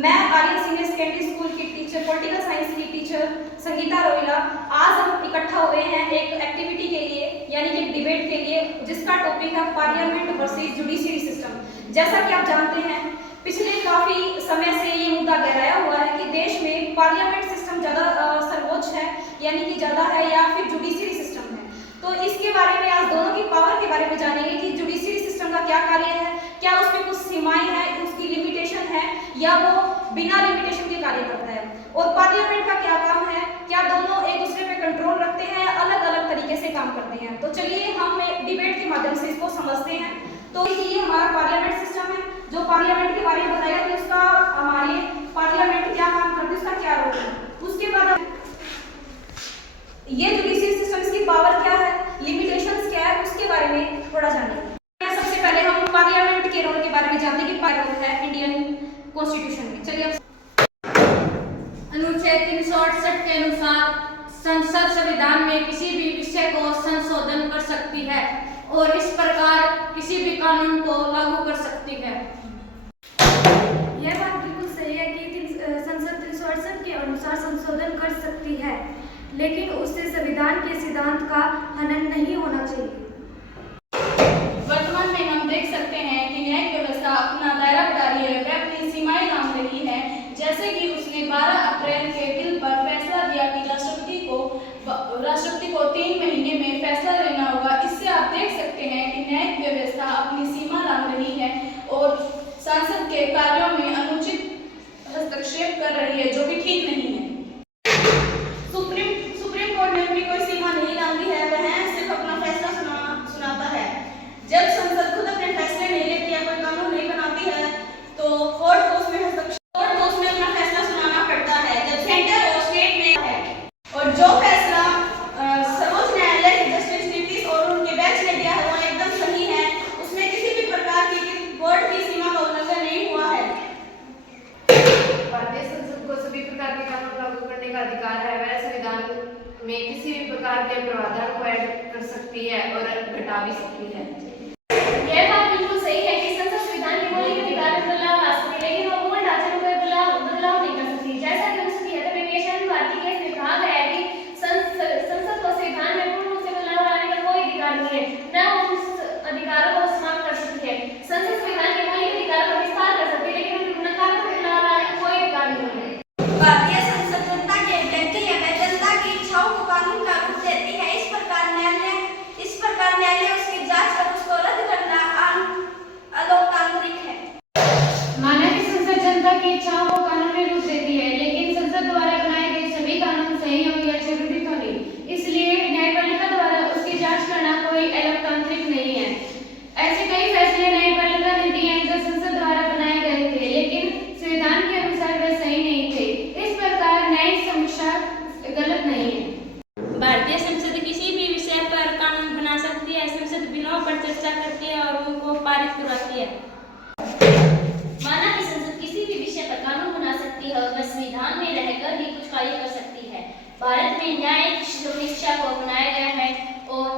मैं Aryan senior secondary school की teacher, political science की टीचर संगीता रोहिला। आज हम इकट्ठा हुए हैं एक एक्टिविटी के लिए, यानी कि एक डिबेट के लिए, जिसका टॉपिक है पार्लियामेंट वर्सेस जुडिशरी सिस्टम। जैसा कि आप जानते हैं, पिछले काफ़ी समय से ये मुद्दा गहराया हुआ है कि देश में पार्लियामेंट सिस्टम ज़्यादा सर्वोच्च है, यानी कि ज़्यादा है, या फिर जुडिशरी सिस्टम है। तो इसके बारे में आज दोनों की पावर के बारे में जानेंगे कि जुडिशरी सिस्टम का क्या कार्य है, क्या उसमें कुछ सीमाएं हैं, उसकी लिमिटेशन है, या वो बिना लिमिटेशन के कार्य करता है, और पार्लियामेंट का क्या काम है, क्या दोनों एक दूसरे पे कंट्रोल रखते हैं या अलग अलग तरीके से काम करते हैं। तो चलिए हम एक डिबेट के माध्यम से इसको समझते हैं। तो ये हमारा पार्लियामेंट सिस्टम है, जो पार्लियामेंट के बारे में बताएगा कि उसका हमारे पार्लियामेंट क्या काम करती है, उसका क्या रोल है। उसके बाद ये जुडिशरी सिस्टम की पावर क्या है, लिमिटेशंस क्या है, उसके बारे में थोड़ा जानेंगे। सबसे पहले हम पार्लियामेंट के रोल के बारे में जानते हैं कि क्या रोल है इंडियन कॉन्स्टिट्यूशन में। चलिए, अनुच्छेद 368 के अनुसार संसद संविधान में किसी भी विषय को संशोधन कर सकती है और इस प्रकार किसी भी कानून को लागू कर सकती है। यह बात बिल्कुल सही है कि संसद 368 के अनुसार संशोधन कर सकती है, लेकिन उससे संविधान के सिद्धांत का हनन नहीं होना चाहिए। वर्तमान में हम देख सकते हैं कि न्यायिक व्यवस्था अपना दायरा बढ़ा रही है, वह अपनी सीमाएं लांघ रही है। जैसे कि उसने 12 अप्रैल के बिल पर फैसला दिया कि राष्ट्रपति को 3 महीने में फैसला लेना होगा। इससे आप देख सकते हैं कि न्यायिक व्यवस्था अपनी सीमा लांघ रही है और संसद के कार्यों में अनुचित हस्तक्षेप कर रही है, जो कि ठीक नहीं है। सुप्रीम कोर्ट ने अपनी कोई सीमा नहीं लांघी है, वह सिर्फ अपना फैसला सुनाता है। जब संसद खुद अपने फैसले नहीं लेती या कोई कानून नहीं बनाती है, तो कोर्ट को उसमें अपना फैसला सुनाना पड़ता है, जब सेंटर और स्टेट में है। और जो फैसला सर्वोच्च न्यायालय के जस्टिस नीतीश और उनके बेंच ने दिया है, वो एकदम सही है। उसमें किसी भी प्रकार की कोर्ट की सीमा का उल्लंघन नहीं हुआ है। भारतीय संसद को सभी प्रकार के कानून लागू करने का अधिकार है। वह संविधान में किसी भी प्रकार के प्रावधान को ऐड कर सकती है और घटा भी सकती है। यह बात बिल्कुल सही है कि संसद संविधान के मौलिक अधिकार में बदलाव ला सकती है, लेकिन वो मूल ढांचे में कोई बदलाव नहीं कर सकती। जैसा कि 1973 में केशव भारती केस में कहा गया है कि संसद को संविधान में पूर्ण रूप से बदलाव लाने का कोई अधिकार नहीं है, न वो उस अधिकारों को समाप्त कर सकती है। संसद संविधान के मौलिक अधिकारों का विस्तार कर सकती है, लेकिन नकारात्मक बदलाव लाने का कोई अधिकार नहीं है। भारतीय संसद जनता के व्यक्ति या जनता की इच्छाओं को कानून का रूप देती है। इस प्रकार न्यायालय उसकी जांच कर उसको रद्द करना अलोकतांत्रिक है। माना कि संसद जनता की इच्छाओं को कानूनी रूप देती है, लेकिन संसद द्वारा बनाए गए सभी कानून सही हों या जरूरी तो नहीं। इसलिए न्यायपालिका द्वारा उसकी जांच करना कोई अलोकतांत्रिक नहीं है। ऐसे कई फैसले न्यायपालिका ने दिए हैं जो संसद द्वारा बनाए गए थे, लेकिन संविधान के अनुसार वे सही नहीं थे। इस प्रकार न्यायिक समीक्षा गलत नहीं है। भारतीय संसद किसी भी विषय पर कानून बना सकती है। संसद बिलों पर चर्चा करती है और उनको पारित करवाती है। माना कि संसद किसी भी विषय पर कानून बना सकती है और वह संविधान में रहकर ही कुछ कार्य कर सकती है। भारत में न्यायिक समीक्षा को अपनाया गया है और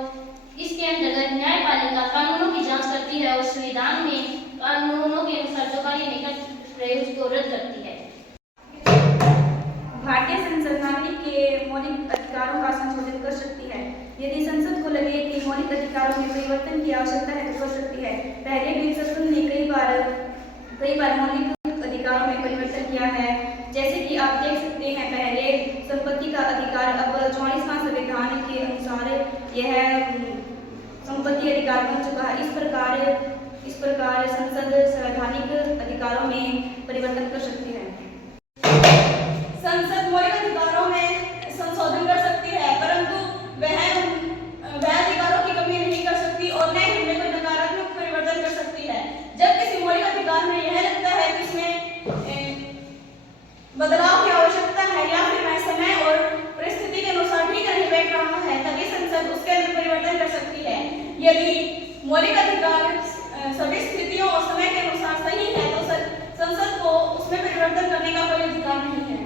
इसके अंतर्गत न्यायपालिका कानूनों की जांच करती है और संविधान में कानूनों के अनुसार जो कार्य नहीं कर रहे उसको रद्द करती है। भारतीय संसद नागरिक के मौलिक अधिकारों का संशोधन कर सकती है। यदि संसद को लगे कि मौलिक अधिकारों में परिवर्तन की आवश्यकता है तो कर सकती है। पहले भी संसद ने कई बार मौलिक अधिकारों में परिवर्तन किया है। जैसे कि आप देख सकते हैं, पहले संपत्ति का अधिकार, अब 44वां संविधान के अनुसार यह संपत्ति अधिकार बन चुका है। इस प्रकार संसद संवैधानिक अधिकारों में परिवर्तन कर सकती है। संसद मौलिक अधिकारों में संशोधन कर सकती है, परंतु वह अधिकारों की कमी नहीं कर सकती और न ही उनमें कोई नकारात्मक परिवर्तन कर सकती है। जब किसी मौलिक अधिकार में यह लगता है कि इसमें बदलाव की आवश्यकता है या फिर वह समय और परिस्थिति के अनुसार ठीक नहीं बैठ रहा है, तभी संसद उसके अंदर परिवर्तन कर सकती है। यदि मौलिक अधिकार सभी स्थितियों और समय के अनुसार सही है, तो संसद को उसमें परिवर्तन करने का कोई अधिकार नहीं है।